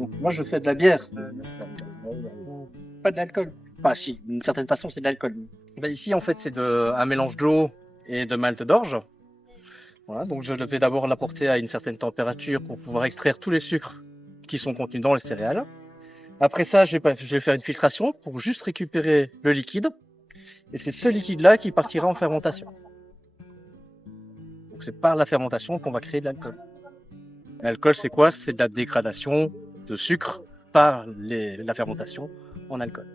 Donc, moi, je fais de la bière. Pas de l'alcool. Enfin, si, d'une certaine façon, c'est de l'alcool. Ben, ici, en fait, c'est un mélange d'eau et de malt d'orge. Voilà, donc je vais d'abord l'apporter à une certaine température pour pouvoir extraire tous les sucres qui sont contenus dans les céréales. Après ça, je vais faire une filtration pour juste récupérer le liquide. Et c'est ce liquide-là qui partira en fermentation. Donc c'est par la fermentation qu'on va créer de l'alcool. L'alcool, c'est quoi? C'est de la dégradation de sucre par la fermentation en alcool.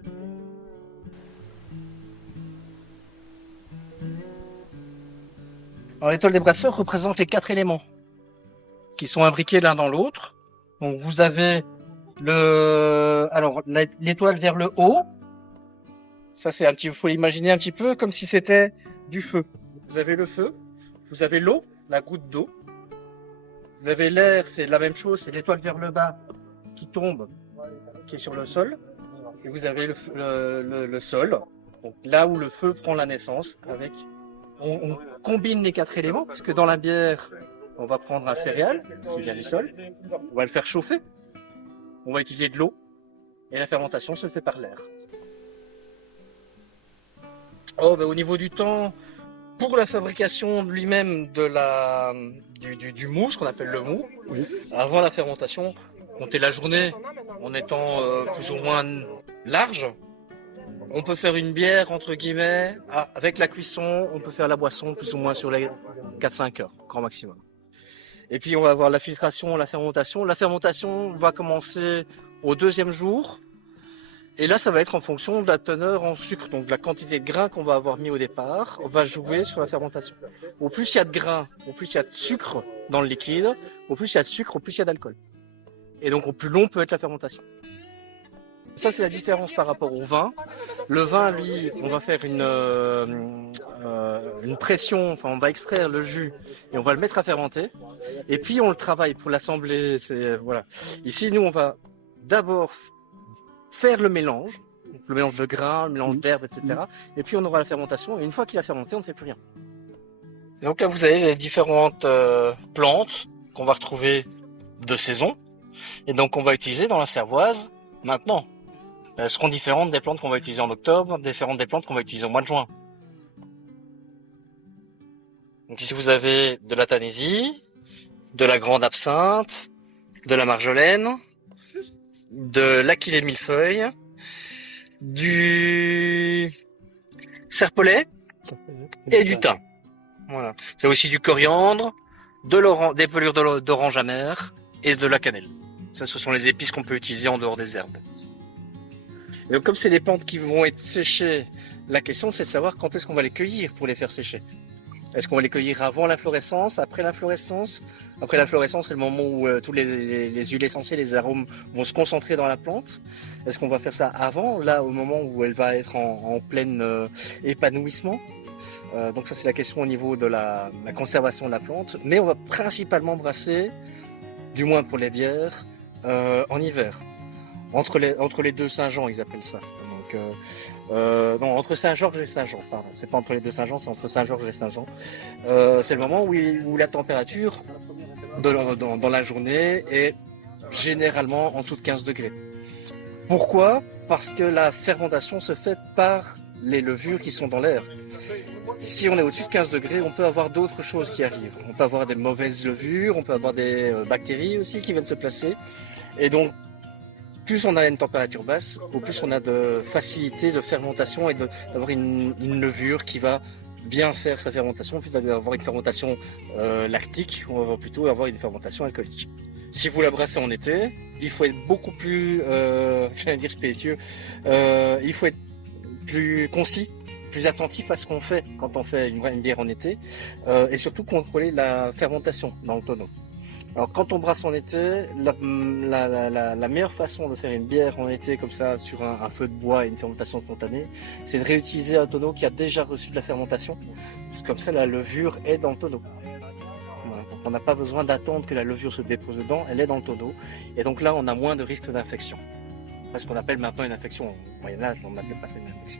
Alors, l'étoile des brasseurs représente les 4 éléments qui sont imbriqués l'un dans l'autre. Donc vous avez l'étoile vers le haut. Ça, c'est faut l'imaginer un petit peu comme si c'était du feu. Vous avez le feu, vous avez l'eau, la goutte d'eau. Vous avez l'air, c'est la même chose, c'est l'étoile vers le bas qui tombe, qui est sur le sol. Et vous avez le sol, donc là où le feu prend la naissance. On combine les 4 éléments, parce que dans la bière, on va prendre un céréal qui vient du sol, on va le faire chauffer, on va utiliser de l'eau, et la fermentation se fait par l'air. Au niveau du temps, pour la fabrication lui-même du mou, ce qu'on appelle le mou, avant la fermentation, compter la journée en étant plus ou moins large. On peut faire une bière, entre guillemets, avec la cuisson, on peut faire la boisson plus ou moins sur les 4-5 heures, grand maximum. Et puis on va avoir la filtration, la fermentation. La fermentation va commencer au 2e jour. Et là, ça va être en fonction de la teneur en sucre, donc la quantité de grains qu'on va avoir mis au départ, on va jouer sur la fermentation. Au plus il y a de grains, au plus il y a de sucre dans le liquide, au plus il y a de sucre, au plus il y a d'alcool. Et donc au plus long peut être la fermentation. Ça, c'est la différence par rapport au vin. Le vin, lui, on va faire une pression, enfin on va extraire le jus et on va le mettre à fermenter. Et puis on le travaille pour l'assembler. Voilà. Ici, nous, on va d'abord faire le mélange de grains, le mélange d'herbes, etc. Et puis on aura la fermentation. Et une fois qu'il a fermenté, on ne fait plus rien. Et donc là, vous avez les différentes plantes qu'on va retrouver de saison. Et donc on va utiliser dans la cervoise maintenant. Elles seront différentes des plantes qu'on va utiliser en octobre, différentes des plantes qu'on va utiliser au mois de juin. Donc ici vous avez de la tanésie, de la grande absinthe, de la marjolaine, de l'aquilée millefeuille, du serpolet et du thym. Voilà. C'est aussi du coriandre, des pelures d'orange amère et de la cannelle. Ça, ce sont les épices qu'on peut utiliser en dehors des herbes. Et donc, comme c'est des plantes qui vont être séchées, la question c'est de savoir quand est-ce qu'on va les cueillir pour les faire sécher. Est-ce qu'on va les cueillir avant l'inflorescence, après l'inflorescence? Après l'inflorescence, c'est le moment où tous les huiles essentielles, les arômes vont se concentrer dans la plante. Est-ce qu'on va faire ça avant, là, au moment où elle va être en plein épanouissement? Donc ça, c'est la question au niveau de la conservation de la plante. Mais on va principalement brasser, du moins pour les bières, en hiver. Entre les deux Saint-Jean, ils appellent ça. Donc, non, entre Saint-Georges et Saint-Jean, pardon. C'est pas entre les deux Saint-Jean, c'est entre Saint-Georges et Saint-Jean. C'est le moment où la température dans la journée est généralement en dessous de 15 degrés. Pourquoi? Parce que la fermentation se fait par les levures qui sont dans l'air. Si on est au-dessus de 15 degrés, on peut avoir d'autres choses qui arrivent. On peut avoir des mauvaises levures, on peut avoir des bactéries aussi qui viennent se placer. Et donc, plus on a une température basse, au plus on a de facilité de fermentation et d'avoir une levure qui va bien faire sa fermentation, puis d'avoir une fermentation lactique, on va plutôt avoir une fermentation alcoolique. Si vous la brassez en été, il faut être beaucoup plus, j'allais dire spécieux, il faut être plus concis, plus attentif à ce qu'on fait quand on fait une bière en été, et surtout contrôler la fermentation dans le tonneau. Alors quand on brasse en été, la meilleure façon de faire une bière en été comme ça sur un feu de bois et une fermentation spontanée, c'est de réutiliser un tonneau qui a déjà reçu de la fermentation, parce que comme ça la levure est dans le tonneau. Voilà. Donc on n'a pas besoin d'attendre que la levure se dépose dedans, elle est dans le tonneau, et donc là on a moins de risque d'infection. C'est ce qu'on appelle maintenant une infection. Au Moyen-Âge, on n'appelait pas ça une infection.